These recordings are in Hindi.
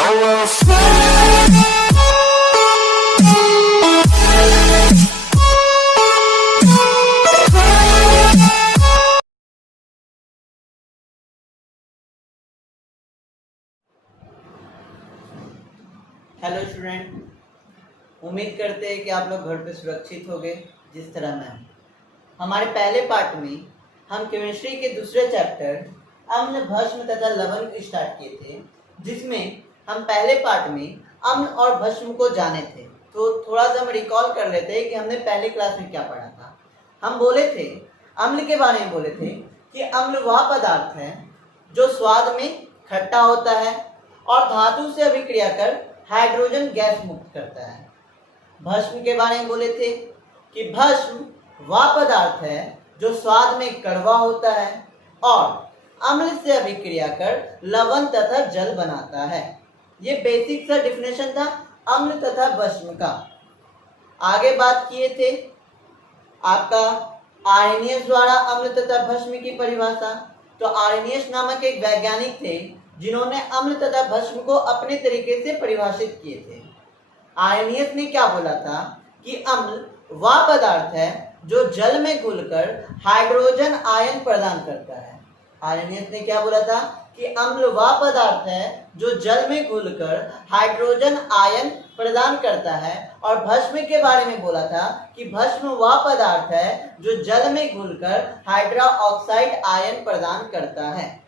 हेलो स्टूडेंट, उम्मीद करते हैं कि आप लोग घर पे सुरक्षित होंगे जिस तरह मैं हूँ। हमारे पहले पार्ट में हम केमिस्ट्री के दूसरे चैप्टर अम्ल, भस्म तथा लवण को स्टार्ट किए थे, जिसमें हम पहले पार्ट में अम्ल और भस्म को जाने थे। तो थोड़ा सा हम रिकॉल कर लेते हैं कि हमने पहले क्लास में क्या पढ़ा था। हम बोले थे, अम्ल के बारे में बोले थे कि अम्ल वह पदार्थ है जो स्वाद में खट्टा होता है और धातु से अभिक्रिया कर हाइड्रोजन गैस मुक्त करता है। भस्म के बारे में बोले थे कि भस्म वह पदार्थ है जो स्वाद में कड़वा होता है और अम्ल से अभिक्रिया कर लवण तथा जल बनाता है। ये बेसिक सा डिफिनेशन था अम्ल तथा भस्म का। आगे बात किए थे आपका आर्हेनियस द्वारा अम्ल तथा भस्म की परिभाषा। तो आर्हेनियस नामक एक वैज्ञानिक थे जिन्होंने अम्ल तथा भस्म को अपने तरीके से परिभाषित किए थे। आर्हेनियस ने क्या बोला था कि अम्ल वह पदार्थ है जो जल में घुलकर हाइड्रोजन आयन प्रदान करता है। आर्हेनियस ने क्या बोला था कि अम्ल वह पदार्थ है जो जल में घुलकर हाइड्रोजन आयन प्रदान करता है। और भस्म के बारे में बोला था कि भस्म वह पदार्थ है जो जल में घुलकर हाइड्रा ऑक्साइड आयन प्रदान करता है।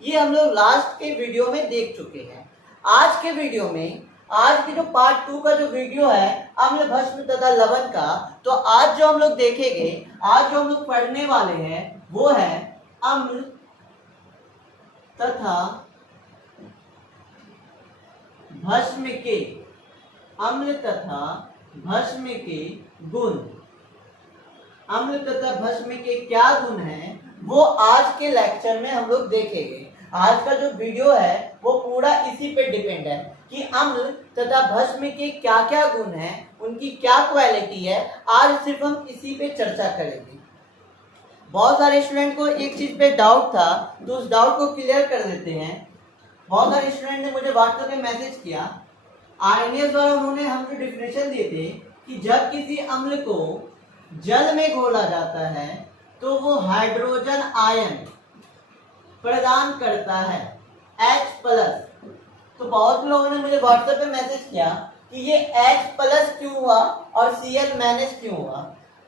ये हम लोग लास्ट के वीडियो में देख चुके हैं। आज के वीडियो में, आज की जो पार्ट 2 का जो वीडियो है अम्ल, भस्म तथा लवण का, तो आज जो हम लोग देखेंगे, आज जो हम लोग पढ़ने वाले हैं वो है अम्ल तथा भस्म के, अम्ल तथा भस्म के गुण। अम्ल तथा भस्म के क्या गुण हैं वो आज के लेक्चर में हम लोग देखेंगे। आज का जो वीडियो है वो पूरा इसी पे डिपेंड है कि अम्ल तथा भस्म के क्या क्या गुण हैं, उनकी क्या क्वालिटी है। आज सिर्फ हम इसी पे चर्चा करेंगे। बहुत सारे स्टूडेंट को एक चीज पे डाउट था, तो उस डाउट को क्लियर कर देते हैं। बहुत सारे स्टूडेंट ने मुझे व्हाट्सएप पे मैसेज किया, आर्हेनियस द्वारा उन्होंने हमको डिफिनेशन दिए थे कि जब किसी अम्ल को जल में घोला जाता है तो वो हाइड्रोजन आयन प्रदान करता है H+। तो बहुत लोगों ने मुझे व्हाट्सएप पे मैसेज किया कि ये H+ क्यों हुआ और Cl- क्यों हुआ।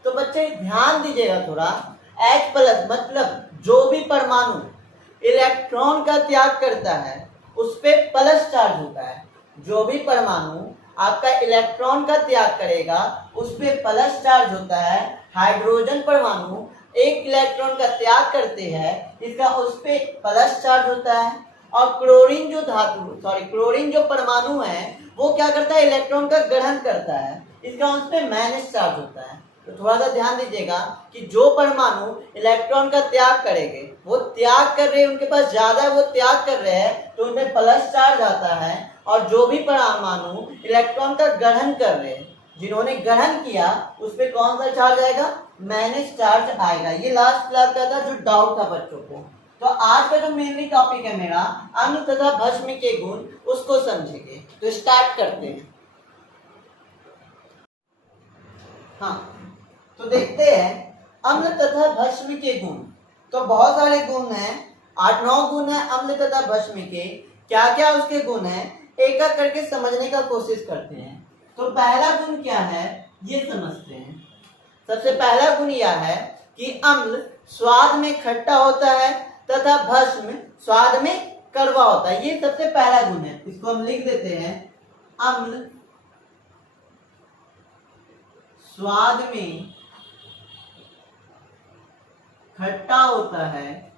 तो बच्चे ध्यान दीजिएगा थोड़ा। H+ मतलब जो भी परमाणु इलेक्ट्रॉन का त्याग करता है उस पे प्लस चार्ज होता है। जो भी परमाणु आपका इलेक्ट्रॉन का त्याग करेगा उस पे प्लस चार्ज होता है। हाइड्रोजन परमाणु एक इलेक्ट्रॉन का त्याग करते हैं, इसका उस पे प्लस चार्ज होता है। और क्लोरीन जो क्लोरीन जो परमाणु है वो क्या करता है, इलेक्ट्रॉन का ग्रहण करता है, इसका उस पे माइनस चार्ज होता है। तो थोड़ा सा ध्यान दीजिएगा कि जो परमाणु इलेक्ट्रॉन का त्याग करेंगे, वो त्याग कर रहे हैं, उनके पास ज्यादा है, वो त्याग कर रहे हैं तो उनमें प्लस चार्ज आता है। और जो भी परमाणु इलेक्ट्रॉन का ग्रहण कर रहे हैं, जिन्होंने ग्रहण किया उस पे कौन सा चार्ज आएगा, माइनस चार्ज आएगा। ये लास्ट क्लास का था जो डाउट था बच्चों को। तो आज का जो मेनली टॉपिक है मेरा अम्ल तथा भस्म के गुण, उसको समझेंगे। तो स्टार्ट करते हैं। हाँ, तो देखते हैं अम्ल तथा भस्म के गुण। तो बहुत सारे गुण हैं, 8-9 गुण हैं अम्ल तथा भस्म के। क्या क्या उसके गुण हैं एक एक करके समझने का कोशिश करते हैं। तो पहला गुण क्या है ये समझते हैं। सबसे पहला गुण यह है कि अम्ल स्वाद में खट्टा होता है तथा भस्म स्वाद में कड़वा होता है। ये सबसे पहला गुण है, इसको हम लिख देते हैं। अम्ल स्वाद में खट्टा होता है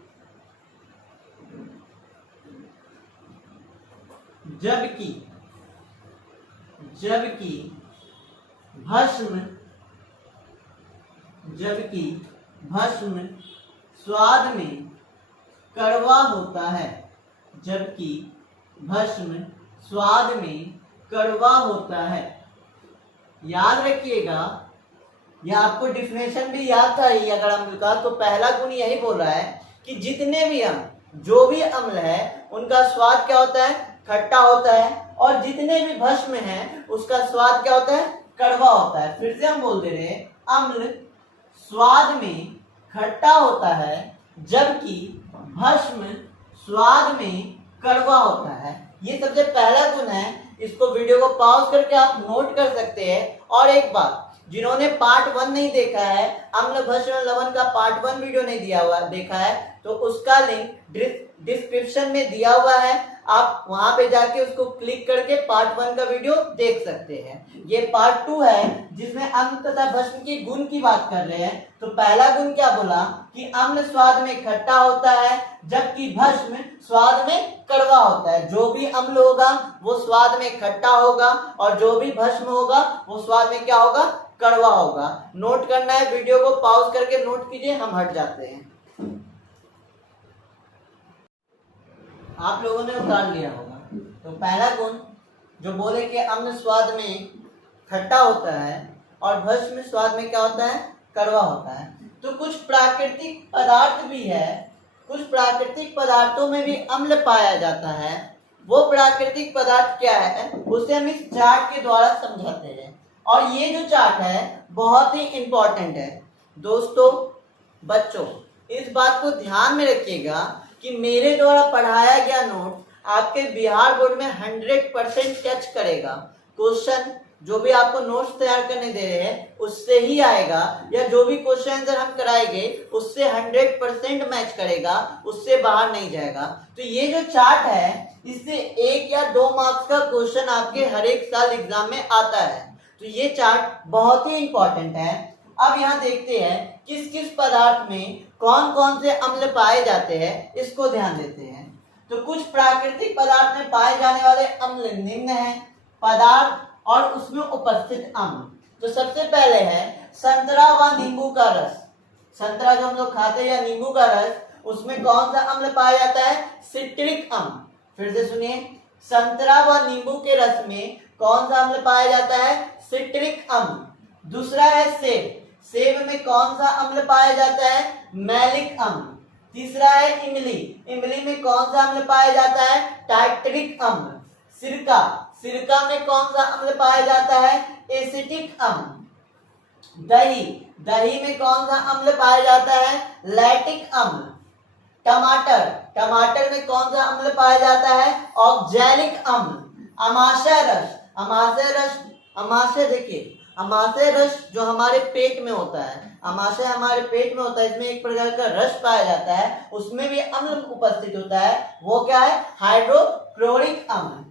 जबकि भस्म स्वाद में कड़वा होता है। जबकि भस्म स्वाद में कड़वा होता है। याद रखिएगा, यह आपको डिफिनेशन भी याद था ही अगर अम्ल का। तो पहला गुण यही बोल रहा है कि जितने भी अम्ल, जो भी अम्ल है, उनका स्वाद क्या होता है, खट्टा होता है और जितने भी भस्म हैं उसका स्वाद क्या होता है, कड़वा होता है। फिर से हम बोल दे रहे हैं, अम्ल स्वाद में खट्टा होता है जबकि भस्म स्वाद में कड़वा होता है। ये सबसे पहला गुण है। इसको वीडियो को पॉज करके आप नोट कर सकते हैं। और एक बात, जिन्होंने पार्ट 1 नहीं देखा है, अम्ल भस्म लवण का पार्ट 1 वीडियो नहीं दिया हुआ देखा है, तो उसका लिंक डिस्क्रिप्शन में दिया हुआ है, आप वहां पे जाके उसको क्लिक करके पार्ट 1 का वीडियो देख सकते हैं। ये पार्ट 2 है जिसमें अम्ल तथा भस्म के गुण की बात कर रहे हैं। तो पहला गुण क्या बोला कि अम्ल स्वाद में खट्टा होता है जबकि भस्म स्वाद में कड़वा होता है। जो भी अम्ल होगा वो स्वाद में खट्टा होगा और जो भी भस्म होगा वो स्वाद में क्या होगा, कड़वा होगा। नोट करना है, वीडियो को पॉज करके नोट कीजिए, हम हट जाते हैं। आप लोगों ने उतार लिया होगा। तो पहला गुण जो बोले कि अम्ल स्वाद में खट्टा होता है और भस्म स्वाद में क्या होता है, कड़वा होता है। तो कुछ प्राकृतिक पदार्थ भी है, कुछ प्राकृतिक पदार्थों में भी अम्ल पाया जाता है। वो प्राकृतिक पदार्थ क्या है उसे हम इस चार्ट के द्वारा समझाते हैं। और ये जो चार्ट है बहुत ही इंपॉर्टेंट है। दोस्तों, बच्चों, इस बात को ध्यान में रखिएगा कि मेरे द्वारा पढ़ाया गया नोट आपके बिहार बोर्ड में 100% टच करेगा। क्वेश्चन जो भी आपको नोट्स तैयार करने दे रहे हैं उससे ही आएगा, या जो भी क्वेश्चन आंसर हम कराएंगे उससे 100% मैच करेगा, उससे बाहर नहीं जाएगा। तो ये जो चार्ट है इससे 1 या 2 मार्क्स का क्वेश्चन आपके हर एक साल एग्जाम में आता है। तो ये चार्ट बहुत ही इंपॉर्टेंट है। अब यहाँ देखते हैं किस किस पदार्थ में कौन कौन से अम्ल पाए जाते हैं, इसको ध्यान देते हैं। तो कुछ प्राकृतिक पदार्थ में पाए जाने वाले अम्ल निम्न हैं पदार्थ और उसमें उपस्थित अम्ल। तो सबसे पहले है संतरा व नींबू का रस। संतरा जो हम लोग खाते हैं या नींबू का रस, उसमें कौन सा अम्ल पाया जाता है, सिट्रिक अम्ल। फिर से सुनिए, संतरा व नींबू के रस में कौन सा अम्ल पाया जाता है, सिट्रिक अम्ल। दूसरा है सेब। सेब में कौन सा अम्ल पाया जाता है, मैलिक अम्ल। तीसरा है इमली। इमली में कौन सा अम्ल पाया जाता है, टाइट्रिक अम्ल। सिरका। सिरका में कौन सा अम्ल पाया जाता है, एसिटिक अम्ल। दही। दही में कौन सा अम्ल पाया जाता है, लैक्टिक अम्ल। टमाटर। टमाटर में कौन सा अम्ल पाया जाता है, ऑक्सैलिक अम्ल। अमाशय रस। अमाशय रस, अमाशय देखिए, अमाशय रस जो हमारे पेट में होता है, अमाशय हमारे पेट में होता है, इसमें एक प्रकार का रस पाया जाता है, उसमें भी अम्ल उपस्थित होता है। वो क्या है, हाइड्रोक्लोरिक अम्ल।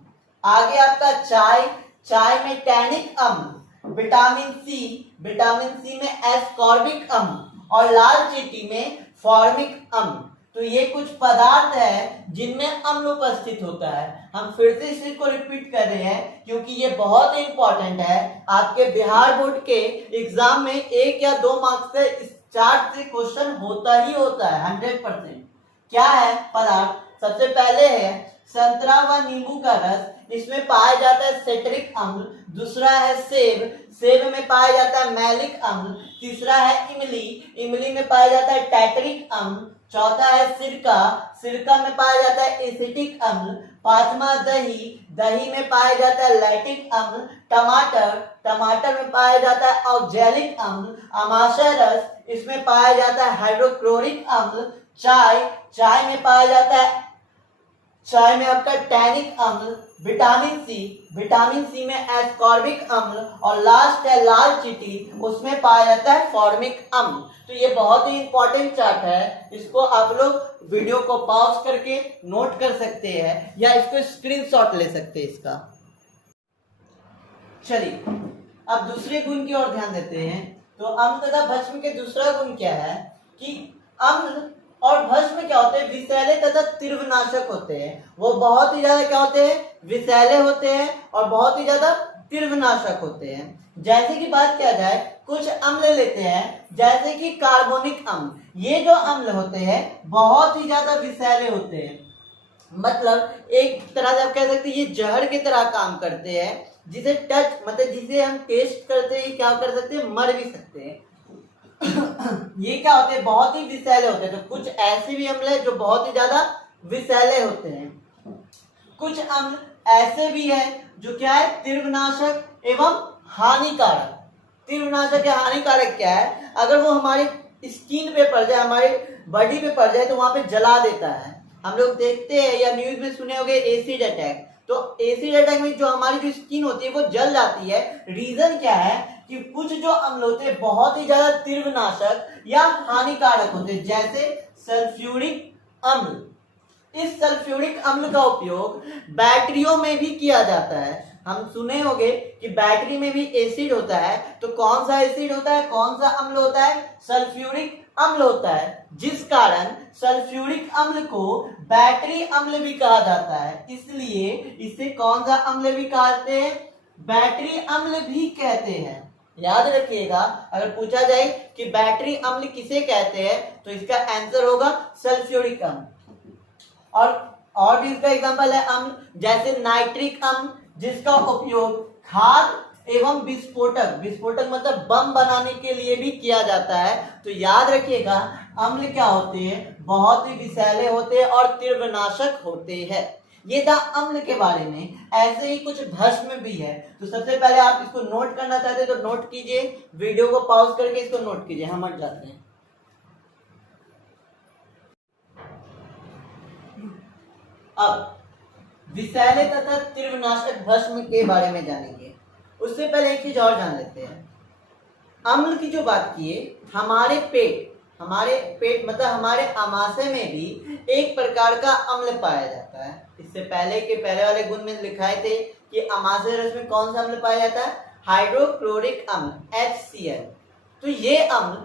आगे आपका चाय। चाय में टैनिक अम्ल। Vitamin C. विटामिन सी में एस्कॉर्बिक अम्ल। और लाल चींटी में फॉर्मिक अम्ल। तो ये कुछ पदार्थ है जिनमें अम्ल उपस्थित होता है। हम फिर से इस चीज को रिपीट कर रहे हैं क्योंकि ये बहुत इंपॉर्टेंट है। आपके बिहार बोर्ड के एग्जाम में 1 या 2 मार्क्स से इस चार्ट से क्वेश्चन होता ही होता है 100%। क्या है पदार्थ, सबसे पहले है संतरा व नींबू का रस, इसमें पाया जाता है सिट्रिक अम्ल। दूसरा है सेब। सेब में पाया जाता है मैलिक अम्ल। तीसरा है इमली। इमली में पाया जाता है टाइट्रिक अम्ल। चौथा है सिरका। सिरका में पाया जाता है एसिटिक अम्ल। पांचवा दही। दही में पाया जाता है लैक्टिक अम्ल। टमाटर। टमाटर में पाया जाता है ऑक्सैलिक अम्ल। अमाशय रस, इसमें पाया जाता है हाइड्रोक्लोरिक अम्ल। चाय। चाय में पाया जाता है, चाय में आपका टैनिक अम्ल। Vitamin C. विटामिन सी में एस्कॉर्बिक अम्ल। और लास्ट है लाल चींटी, उसमें पाया जाता है फॉर्मिक अम्ल। तो ये बहुत ही इंपॉर्टेंट चार्ट है, इसको आप लोग वीडियो को पॉज करके नोट कर सकते हैं या इसको स्क्रीनशॉट ले सकते हैं इसका। चलिए अब दूसरे गुण की ओर ध्यान देते हैं। तो अम्ल तथा भस्म के दूसरा गुण क्या है कि अम्ल और भस्म क्या होते हैं, विषैले तथा तीव्रनाशक होते हैं। वो बहुत ही ज्यादा क्या होते हैं, विषैले होते हैं और बहुत ही ज्यादा तीव्रनाशक होते हैं। जैसे कि बात किया जाए, कुछ अम्ल लेते हैं जैसे कि कार्बोनिक अम्ल। ये जो अम्ल होते हैं बहुत ही ज्यादा विषैले होते हैं, मतलब एक तरह से आप कह सकते हैं ये जहर की तरह काम करते हैं। जिसे टच मतलब जिसे हम टेस्ट करते हैं क्या कर सकते हैं, मर भी सकते हैं। ये क्या होते हैं, बहुत ही विषैले होते हैं। तो कुछ ऐसे भी अम्ल है जो बहुत ही ज्यादा विषैले होते हैं। कुछ अम्ल ऐसे भी है जो क्या है, तीव्रनाशक एवं हानिकारक। तीव्रनाशक या हानिकारक क्या है, अगर वो हमारे स्किन पे पड़ जाए, हमारे बॉडी पे पड़ जाए तो वहां पे जला देता है। हम लोग देखते हैं या न्यूज में सुने होंगे एसिड अटैक, तो एसिड अटैक में जो हमारी जो स्किन होती है वो जल जाती है। रीजन क्या है कि कुछ जो अम्ल होते हैं बहुत ही ज्यादा तीव्रनाशक या हानिकारक होते हैं, जैसे सल्फ्यूरिक अम्ल। इस सल्फ्यूरिक अम्ल का उपयोग बैटरियों में भी किया जाता है। हम सुने होंगे कि बैटरी में भी एसिड होता है, तो कौन सा एसिड होता है, कौन सा अम्ल होता है, सल्फ्यूरिक अम्ल होता है, जिस कारण सल्फ्यूरिक अम्ल को बैटरी अम्ल भी कहा जाता है। इसलिए इसे कौन सा अम्ल भी कहते हैं, बैटरी अम्ल भी कहते हैं। याद रखिएगा, अगर पूछा जाए कि बैटरी अम्ल किसे कहते हैं तो इसका आंसर होगा सल्फ्यूरिक अम्ल। और भी इसका एग्जांपल है अम्ल, जैसे नाइट्रिक अम्ल, जिसका उपयोग खाद एवं विस्फोटक मतलब बम बनाने के लिए भी किया जाता है। तो याद रखिएगा, अम्ल क्या होते हैं, बहुत ही विषैले होते हैं और तीव्रनाशक होते हैं। ये था अम्ल के बारे में। ऐसे ही कुछ भस्म भी है, तो सबसे पहले आप इसको नोट करना चाहते हैं तो नोट कीजिए, वीडियो को पॉज करके इसको नोट कीजिए। हम हट जाते हैं। अब विषैले तथा तीव्रनाशक भस्म के बारे में जानेंगे। उससे पहले एक चीज और जान लेते हैं। अम्ल की जो बात किए, हमारे पेट मतलब हमारे आमाशय में भी एक प्रकार का अम्ल पाया जाता है। इससे पहले के पहले वाले गुण में लिखाए थे कि आमाशय रस में कौन सा अम्ल पाया जाता है, हाइड्रोक्लोरिक अम्ल HCl। तो ये अम्ल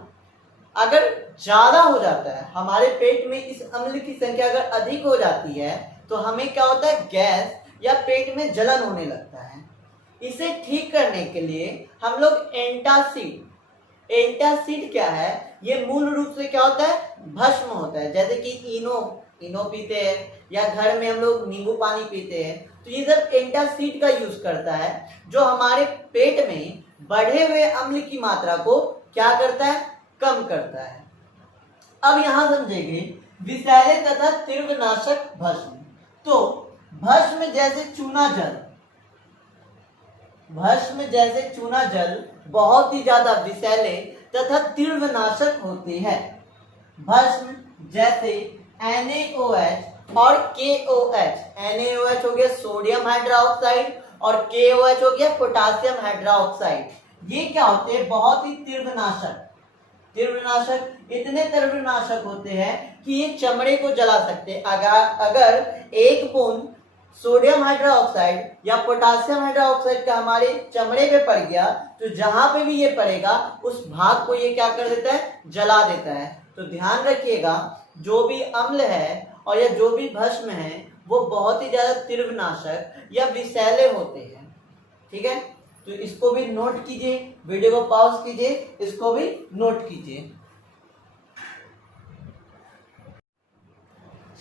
अगर ज्यादा हो जाता है, हमारे पेट में इस अम्ल की संख्या अगर अधिक हो जाती है तो हमें क्या होता है, गैस या पेट में जलन होने लगता है। इसे ठीक करने के लिए हम लोग एंटासिड क्या है, ये मूल रूप से क्या होता है, भस्म होता है। जैसे कि इनो पीते हैं या घर में हम लोग नींबू पानी पीते हैं, तो ये सब एंटासिड का यूज करता है, जो हमारे पेट में बढ़े हुए अम्ल की मात्रा को क्या करता है, कम करता है। अब यहां समझेंगे विषैले तथा तीव्रनाशक भस्म। तो भस्म जैसे चूना जल बहुत ही ज्यादा विषैले तथा तीव्रनाशक होते हैं। भस्म जैसे NaOH और KOH। NaOH हो गया सोडियम हाइड्रोक्साइड और KOH हो गया पोटासियम हाइड्रोक्साइड। ये क्या होते हैं, बहुत ही तीव्रनाशक। इतने तीव्रनाशक होते हैं कि ये चमड़े को जला सकते हैं। अगर एक बूंद सोडियम हाइड्रोक्साइड या पोटासियम हाइड्रोक्साइड का हमारे चमड़े पे पड़ गया तो जहां पे भी ये पड़ेगा उस भाग को ये क्या कर देता है, जला देता है। तो ध्यान रखिएगा, जो भी अम्ल है और या जो भी भस्म है वो बहुत ही ज्यादा तीव्रनाशक या विषैले होते हैं। ठीक है, तो इसको भी नोट कीजिए, वीडियो को पॉज कीजिए, इसको भी नोट कीजिए।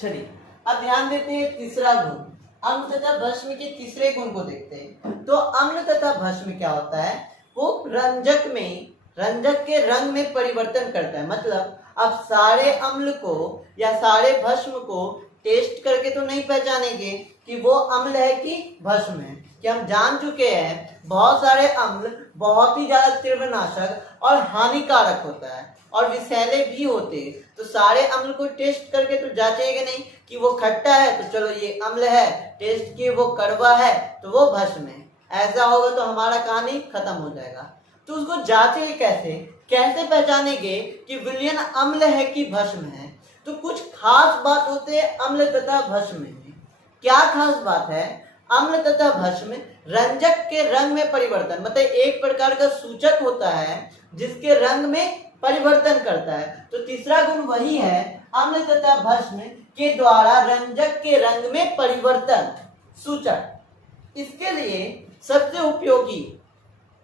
चलिए अब ध्यान देते हैं तीसरा गुण, अम्ल तथा भस्म के तीसरे गुण को देखते हैं। तो अम्ल तथा भस्म क्या होता है, वो रंजक के रंग में परिवर्तन करता है। मतलब अब सारे अम्ल को या सारे भस्म को टेस्ट करके तो नहीं पहचानेंगे कि वो अम्ल है कि भस्म है, कि हम जान चुके हैं बहुत सारे अम्ल बहुत ही ज्यादा तीव्रनाशक और हानिकारक होता है और विषैले भी होते हैं। तो सारे अम्ल को टेस्ट करके तो जांचेंगे नहीं कि वो खट्टा है तो चलो ये अम्ल है, टेस्ट किए वो कड़वा है तो वो भस्म है। ऐसा होगा तो हमारा कहानी खत्म हो जाएगा। तो उसको जांचेंगे कैसे पहचानेंगे कि विलयन अम्ल है कि भस्म है। तो कुछ खास बात होते हैं अम्ल तथा भस्म में। क्या खास बात है, अम्ल तथा भस्म रंजक के रंग में परिवर्तन, मतलब एक प्रकार का सूचक होता है जिसके रंग में परिवर्तन करता है। तो तीसरा गुण वही है, अम्ल तथा भस्म के द्वारा रंजक के रंग में परिवर्तन सूचक। इसके लिए सबसे उपयोगी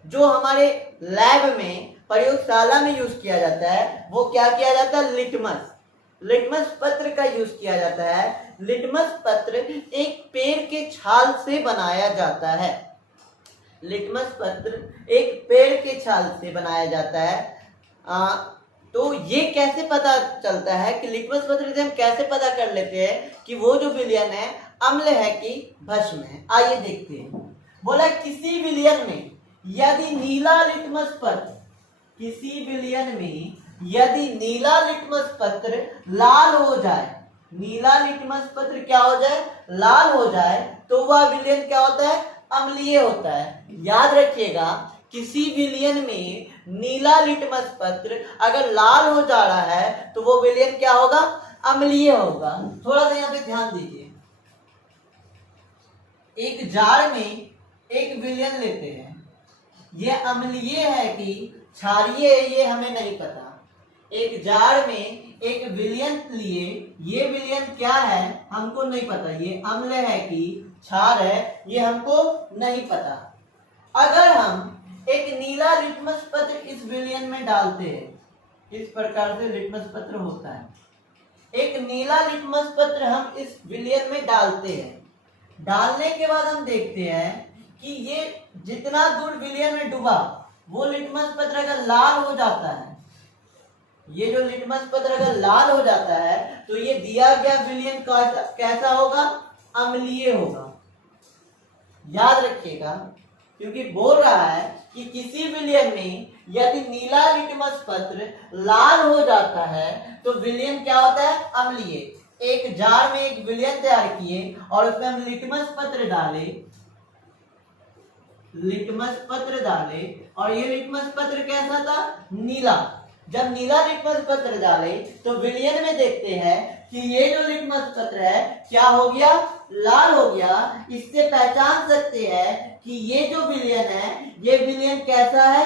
जो हमारे लैब में प्रयोगशाला में यूज किया जाता है वो क्या किया जाता है, लिटमस पत्र का यूज किया जाता है। लिटमस पत्र एक पेड़ के छाल से बनाया जाता है। लिटमस पत्र एक पेड़ के छाल से बनाया जाता है। तो ये कैसे पता चलता है कि लिटमस पत्र से हम कैसे पता कर लेते हैं कि वो जो विलयन है अम्ल है कि भस्म है? आइए देखते हैं। बोला किसी विलयन में यदि नीला लिटमस पत्र, किसी विलयन में यदि नीला लिटमस पत्र लाल हो जाए, नीला लिटमस पत्र क्या हो जाए? लाल हो जाए, तो वह विलयन क्या होता है? अम्लीय होता है। याद रखिएगा, किसी विलयन में नीला लिटमस पत्र अगर लाल हो जा रहा है तो वो विलयन क्या होगा? अम्लीय होगा। थोड़ा सा यहाँ पे ध्यान दीजिए। एक जार में एक विलयन लेते हैं, ये अम्लीय है कि क्षारीय है ये हमें नहीं पता। एक जार में एक विलयन लिए, ये विलयन क्या है हमको नहीं पता, ये अम्ल है कि क्षार है ये हमको नहीं पता। अगर हम एक नीला लिटमस पत्र इस विलयन में डालते हैं, इस प्रकार से लिटमस पत्र होता है, एक नीला लिटमस पत्र हम इस विलयन में डालते हैं। डालने के बाद हम देखते हैं कि ये जितना दूर विलयन में डूबा वो लिटमस पत्र अगर लाल हो जाता है, ये जो लिटमस पत्र अगर लाल हो जाता है तो ये दिया गया विलयन कैसा होगा? अम्लीय होगा। याद रखिएगा, क्योंकि बोल रहा है कि किसी विलयन में यदि नीला लिटमस पत्र लाल हो जाता है तो विलयन क्या होता है? अम्लीय। एक जार में एक विलयन तैयार किए और उसमें हम लिटमस पत्र डाले, लिटमस पत्र डाले, और ये लिटमस पत्र कैसा था? नीला। जब नीला लिटमस पत्र डाले तो विलयन में देखते हैं कि ये जो लिटमस पत्र है क्या हो गया? लाल हो गया। इससे पहचान सकते हैं कि ये जो विलयन है ये विलयन कैसा है?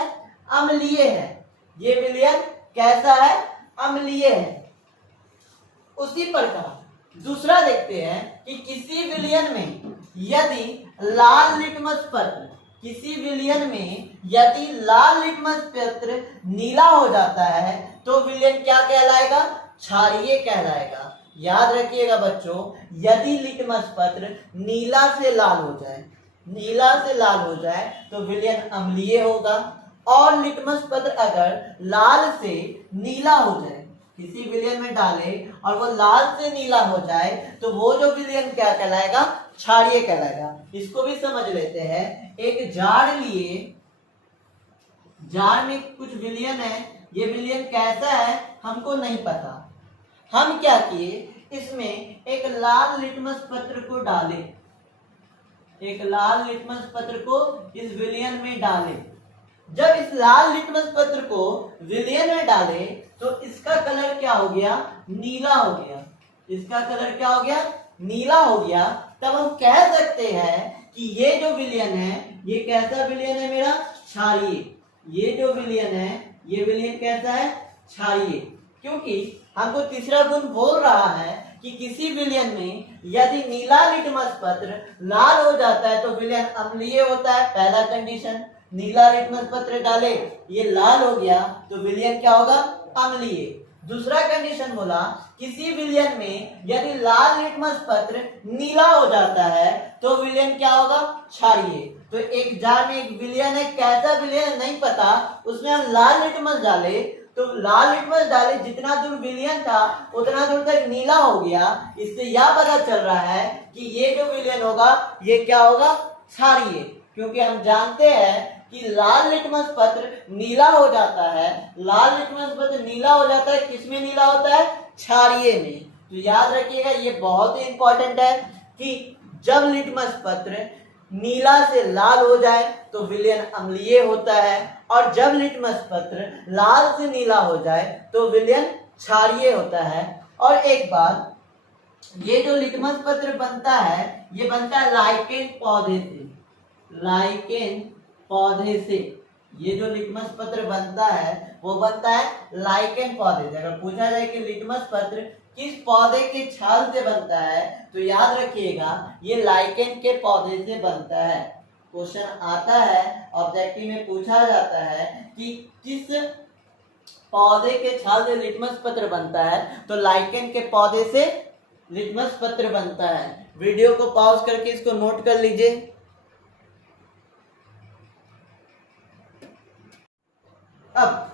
अम्लीय है। ये विलयन कैसा है? अम्लीय है। उसी प्रकार दूसरा देखते हैं कि किसी विलयन में यदि लाल लिटमस पत्र, किसी विलयन में यदि लाल लिटमस पत्र नीला हो जाता है तो विलयन क्या कहलाएगा? क्षारीय कहलाएगा। याद रखिएगा बच्चों, यदि लिटमस पत्र नीला से लाल हो जाए, नीला से लाल हो जाए तो विलयन अम्लीय होगा। और लिटमस पत्र अगर लाल से नीला हो जाए, किसी विलयन में डाले और वो लाल से नीला हो जाए तो वो जो विलयन क्या कहलाएगा? क्षारीय कहलाएगा। इसको भी समझ लेते हैं। एक जार लिए, जार में कुछ विलयन है, ये विलयन कैसा है हमको नहीं पता। हम क्या किए, इसमें एक लाल लिटमस पत्र को डाले, एक लाल लिटमस पत्र को इस विलयन में डाले। जब इस लाल लिटमस पत्र को विलयन में डाले तो इसका कलर क्या हो गया? नीला हो गया। इसका कलर क्या हो गया? नीला हो गया। तब हम कह सकते हैं कि ये जो विलयन है ये कैसा विलयन है मेरा? क्षारीय। ये जो विलयन है ये विलयन कैसा है? क्षारीय। क्योंकि हमको तीसरा गुण बोल रहा है कि किसी विलयन में यदि नीला लिटमस पत्र लाल हो जाता है तो विलयन अम्लीय होता है। पहला कंडीशन, नीला लिटमस पत्र डाले ये लाल हो गया तो विलयन क्या होगा? अम्लीय। दूसरा कंडीशन बोला किसी विलयन में यदि लाल लिटमस पत्र नीला हो जाता है तो विलयन क्या होगा? क्षारीय। तो एक जार में एक विलयन है, कैसा विलयन नहीं पता, उसमें हम लाल लिटमस डाले तो लाल लिटमस डाले, जितना दूर विलयन था उतना दूर तक नीला हो गया। इससे यह पता चल रहा है कि ये जो विलयन होगा ये क्या होगा? क्षारीय। क्योंकि हम जानते हैं कि लाल लिटमस पत्र नीला हो जाता है, लाल लिटमस पत्र नीला हो जाता है, किसमें नीला होता है? क्षारीय में। तो याद रखिएगा ये बहुत ही इंपॉर्टेंट है कि जब लिटमस पत्र नीला से लाल हो जाए तो विलयन अम्लीय होता है, और जब लिटमस पत्र लाल से नीला हो जाए तो विलयन क्षारीय होता है। और एक बात, ये जो लिटमस पत्र बनता है ये बनता है लाइकेन पौधे से, लाइकेन पौधे से। ये जो लिटमस पत्र बनता है वो बनता है लाइकेन पौधे से। अगर पूछा जाए कि लिटमस पत्र किस पौधे के छाल से बनता है तो याद रखिएगा ये लाइकेन के पौधे से बनता है। क्वेश्चन आता है, ऑब्जेक्टिव में पूछा जाता है कि किस पौधे के छाल से लिटमस पत्र बनता है, तो लाइकेन के पौधे से लिटमस पत्र बनता है। वीडियो को पॉज करके इसको नोट कर लीजिए। अब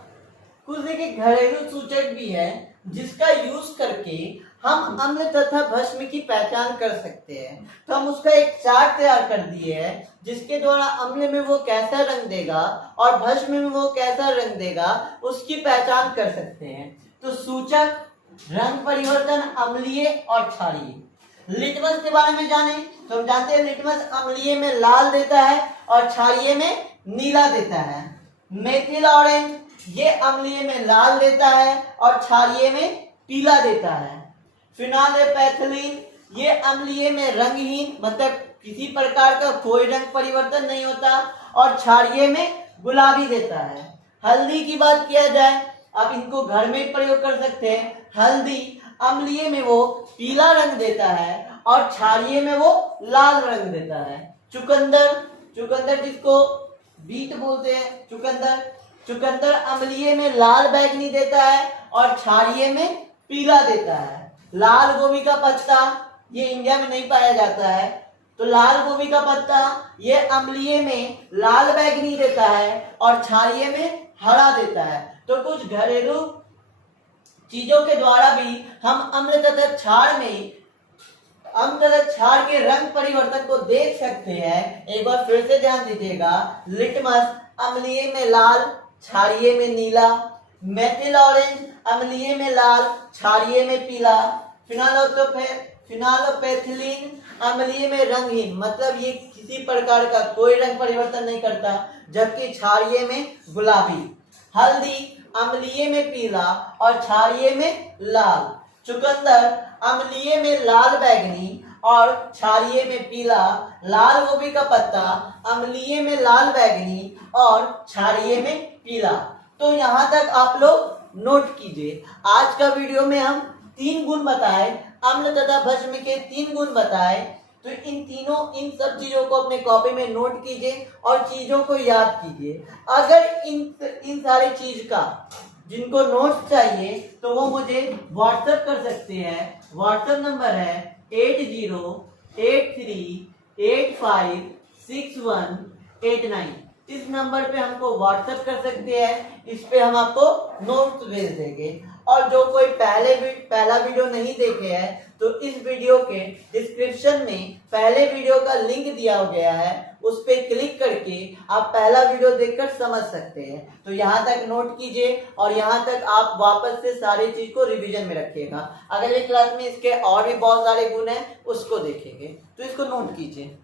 कुछ देखिए घरेलू सूचक भी है जिसका यूज करके हम अम्ल तथा भस्म की पहचान कर सकते हैं। तो हम उसका एक चार्ट तैयार कर दिए है जिसके द्वारा अम्ल में वो कैसा रंग देगा और भस्म में वो कैसा रंग देगा उसकी पहचान कर सकते हैं। तो सूचक, रंग परिवर्तन, अम्लीय और क्षारीय। लिटमस के बारे में जाने तो हम जानते हैं लिटमस अम्लीय में लाल देता है और क्षारीय में नीला देता है। मेथिल ऑरेंज ये अम्लीय में लाल देता है और क्षारीय में पीला देता है। फिनोल्फथलीन ये अम्लीय में रंगहीन मतलब किसी प्रकार का कोई रंग परिवर्तन नहीं होता और क्षारीय में गुलाबी देता है। हल्दी की बात किया जाए, आप इनको घर में प्रयोग कर सकते हैं। हल्दी अम्लीय में वो पीला रंग देता है और क्षारीय में वो लाल रंग देता है। चुकंदर, चुकंदर जिसको बीट बोलते हैं, चुकंदर अम्लीय में लाल बैंगनी देता है और क्षारीय में पीला देता है। लाल गोभी का पत्ता ये इंडिया में नहीं पाया जाता है, तो लाल गोभी का पत्ता ये अम्लीय में लाल बैंगनी देता है और क्षारीय में हरा देता है। तो कुछ घरेलू चीजों के द्वारा भी हम अम्ल तथा क्षार के रंग परिवर्तन को देख सकते हैं। एक बार फिर से ध्यान दीजिएगा, लिटमस अम्लीय में लाल, क्षारीय में नीला। मेथिल ऑरेंज अम्लीय में लाल, क्षारीय में पीला। फिनोल्फथलीन अम्लीय में रंगहीन मतलब ये किसी प्रकार का कोई रंग परिवर्तन नहीं करता, जबकि क्षारीय में गुलाबी। हल्दी अम्लीय में पीला और क्षारीय में लाल। चुकंदर अम्लीय में लाल बैंगनी और क्षारीय में पीला। लाल गोभी का पत्ता अम्लीय में लाल बैंगनी और क्षारीय में पीला। तो यहाँ तक आप लोग नोट कीजिए। आज का वीडियो में हम 3 गुण बताए, अम्ल तथा भस्म के 3 गुण बताए। तो इन सब चीजों को अपने कॉपी में नोट कीजिए और चीजों को याद कीजिए। अगर इन सारी चीज का जिनको नोट्स चाहिए तो वो मुझे व्हाट्सएप कर सकते हैं। व्हाट्सएप नंबर है 8083856189। इस नंबर पे हमको व्हाट्सएप कर सकते हैं, इस पे हम आपको नोट्स भेज देंगे। और जो कोई पहला वीडियो नहीं देखे हैं तो इस वीडियो के डिस्क्रिप्शन में पहले वीडियो का लिंक दिया गया है, उस पे क्लिक करके आप पहला वीडियो देखकर समझ सकते हैं। तो यहाँ तक नोट कीजिए और यहाँ तक आप वापस से सारी चीज को रिवीजन में रखिएगा। अगले क्लास में इसके और भी बहुत सारे गुण हैं, उसको देखेंगे। तो इसको नोट कीजिए।